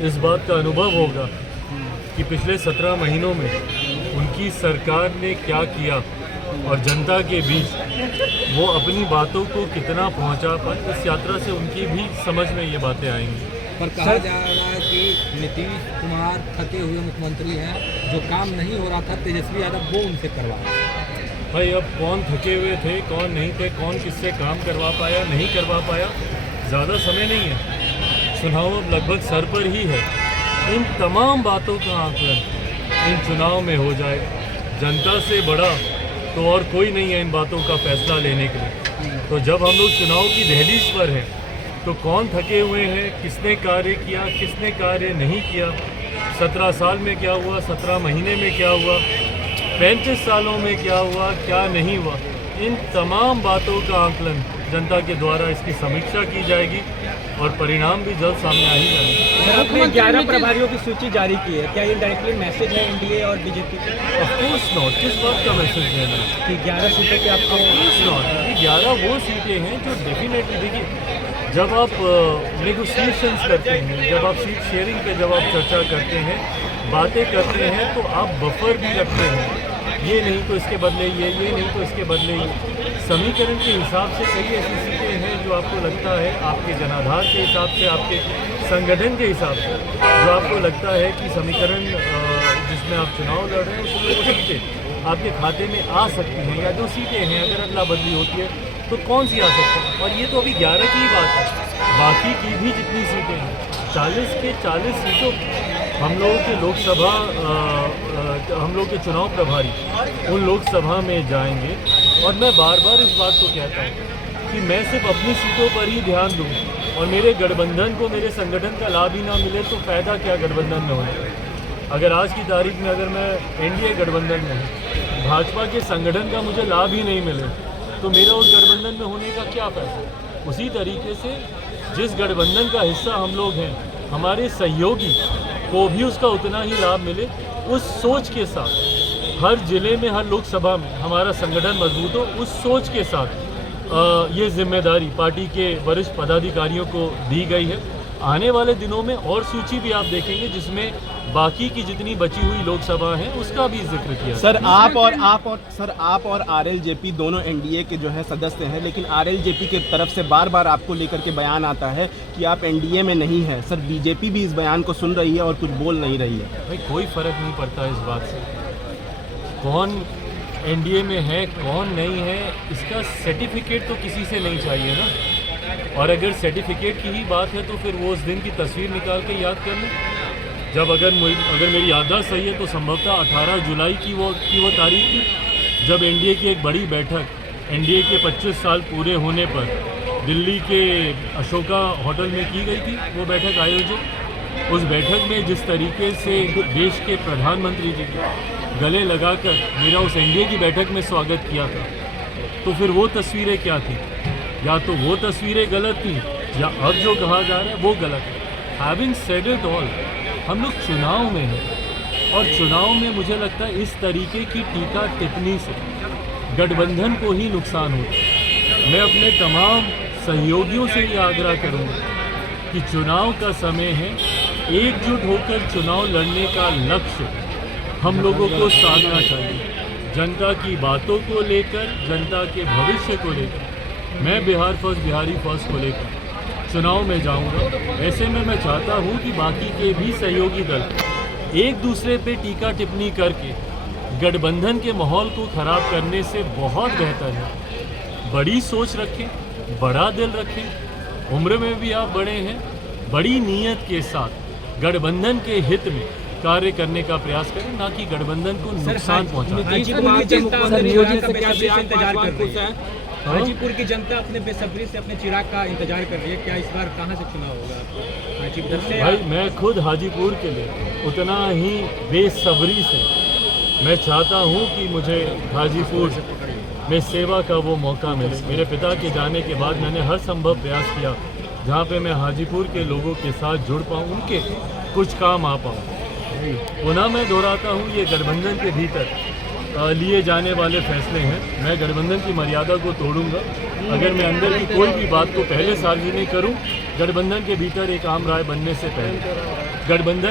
इस बात का अनुभव होगा कि पिछले 17 महीनों में उनकी सरकार ने क्या किया और जनता के बीच वो अपनी बातों को कितना पहुंचा पाए। इस यात्रा से उनकी भी समझ में ये बातें आएंगी। पर कहा जा रहा है कि नीतीश कुमार थके हुए मुख्यमंत्री हैं, जो काम नहीं हो रहा था तेजस्वी यादव वो उनसे करवाया। भाई अब कौन थके हुए थे, कौन नहीं थे, कौन किससे काम करवा पाया, नहीं करवा पाया, ज़्यादा समय नहीं है। चुनाव अब लगभग सर पर ही है। इन तमाम बातों का आकलन इन चुनाव में हो जाए। जनता से बड़ा तो और कोई नहीं है इन बातों का फैसला लेने के लिए। तो जब हम लोग चुनाव की दहलीज पर हैं तो कौन थके हुए हैं, किसने कार्य किया, किसने कार्य नहीं किया, 17 साल में क्या हुआ, 17 महीने में क्या हुआ, 35 सालों में क्या हुआ, क्या नहीं हुआ, इन तमाम बातों का आकलन जनता के द्वारा इसकी समीक्षा की जाएगी और परिणाम भी जल्द सामने आ ही जाएंगे। आपने 11 प्रभारियों की सूची जारी की है, क्या ये डायरेक्टली मैसेज है एनडीए और बीजेपी को? Of course not. किस बात का मैसेज देना है कि 11 सीटों पे आपको? Of course not. ये 11 वो सीटें हैं जो डेफिनेटली, देखिए जब आप नेगोशिएशंस करते हैं, जब आप सीट शेयरिंग पे जब आप चर्चा करते हैं, बातें करते हैं, तो आप बफर भी रखते हैं। ये नहीं तो इसके बदले ये नहीं तो इसके बदले ये। समीकरण के हिसाब से कई ऐसी सीटें हैं जो आपको लगता है आपके जनाधार के हिसाब से, आपके संगठन के हिसाब से, जो आपको लगता है कि समीकरण जिसमें आप चुनाव लड़ रहे हैं उसमें वो सीटें आपके खाते में आ सकती हैं, या जो सीटें हैं अगर अदला बदली होती है तो कौन सी आ सकती है। और ये तो अभी 11 की ही बात है, बाकी की भी जितनी सीटें हैं 40 के 40 सीटों हम लोगों के लोकसभा हम लोग के चुनाव प्रभारी उन लोकसभा में जाएंगे। और मैं बार बार इस बात को कहता हूँ कि मैं सिर्फ अपनी सीटों पर ही ध्यान दूँ और मेरे गठबंधन को, मेरे संगठन का लाभ ही ना मिले तो फ़ायदा क्या गठबंधन में होने का। अगर आज की तारीख में अगर मैं एनडीए गठबंधन में हूँ, भाजपा के संगठन का मुझे लाभ ही नहीं मिले तो मेरा उस गठबंधन में होने का क्या फ़ायदा। उसी तरीके से जिस गठबंधन का हिस्सा हम लोग हैं, हमारे सहयोगी को भी उसका उतना ही लाभ मिले, उस सोच के साथ हर जिले में, हर लोकसभा में हमारा संगठन मजबूत हो, उस सोच के साथ ये जिम्मेदारी पार्टी के वरिष्ठ पदाधिकारियों को दी गई है। आने वाले दिनों में और सूची भी आप देखेंगे जिसमें बाकी की जितनी बची हुई लोकसभा है उसका भी जिक्र किया। सर आप और आरएलजेपी दोनों एनडीए के जो है सदस्य हैं, लेकिन आरएलजेपी की तरफ से बार बार आपको लेकर के बयान आता है कि आप एनडीए में नहीं हैं। सर बीजेपी भी इस बयान को सुन रही है और कुछ बोल नहीं रही है। भाई कोई फ़र्क नहीं पड़ता इस बात से, कौन एनडीए में है कौन नहीं है, इसका सर्टिफिकेट तो किसी से नहीं चाहिए ना। और अगर सर्टिफिकेट की ही बात है तो फिर वो उस दिन की तस्वीर निकाल के याद कर लें, जब अगर मेरी याददाश्त सही है तो संभवतः 18 जुलाई की वो तारीख थी जब एनडीए की एक बड़ी बैठक, एनडीए के 25 साल पूरे होने पर दिल्ली के अशोका होटल में की गई थी। वो बैठक आयोजित, उस बैठक में जिस तरीके से देश के प्रधानमंत्री जी गले लगाकर मेरा उस एनडीए की बैठक में स्वागत किया था, तो फिर वो तस्वीरें क्या थी? या तो वो तस्वीरें गलत थी या अब जो कहा जा रहा है वो गलत है। हैविंग सेड इट ऑल, हम लोग चुनाव में हैं और चुनाव में मुझे लगता है इस तरीके की टीका टिप्पणी से गठबंधन को ही नुकसान होता है। मैं अपने तमाम सहयोगियों से ये आग्रह करूँगा कि चुनाव का समय है, एकजुट होकर चुनाव लड़ने का लक्ष्य हम लोगों को साधना चाहिए। जनता की बातों को लेकर, जनता के भविष्य को लेकर मैं बिहार फर्स्ट, बिहारी फर्स्ट को लेकर चुनाव में जाऊंगा। ऐसे में मैं चाहता हूं कि बाकी के भी सहयोगी दल एक दूसरे पे टीका टिप्पणी करके गठबंधन के माहौल को ख़राब करने से बहुत बेहतर है बड़ी सोच रखें, बड़ा दिल रखें, उम्र में भी आप बड़े हैं, बड़ी नीयत के साथ गठबंधन के हित में कार्य करने का प्रयास करें, ना कि गठबंधन को नुकसान पहुंचाएं। हाजीपुर की जनता अपने बेसब्री से अपने चिराग का इंतजार कर रही है, क्या इस बार कहां से चुनाव होगा हाजीपुर से? भाई मैं खुद हाजीपुर के लिए उतना ही बेसब्री से मैं चाहता हूं कि मुझे हाजीपुर में सेवा का वो मौका मिले। मेरे पिता के जाने के बाद मैंने हर संभव प्रयास किया जहां पे मैं हाजीपुर के लोगों के साथ जुड़ पाऊँ, उनके कुछ काम आ पाऊँ। पुनः मैं दोहराता हूँ, ये गठबंधन के भीतर लिए जाने वाले फैसले हैं। मैं गठबंधन की मर्यादा को तोड़ूंगा अगर मैं अंदर की कोई भी बात को पहले सार्वजनिक करूं, गठबंधन के भीतर एक आम राय बनने से पहले। गठबंधन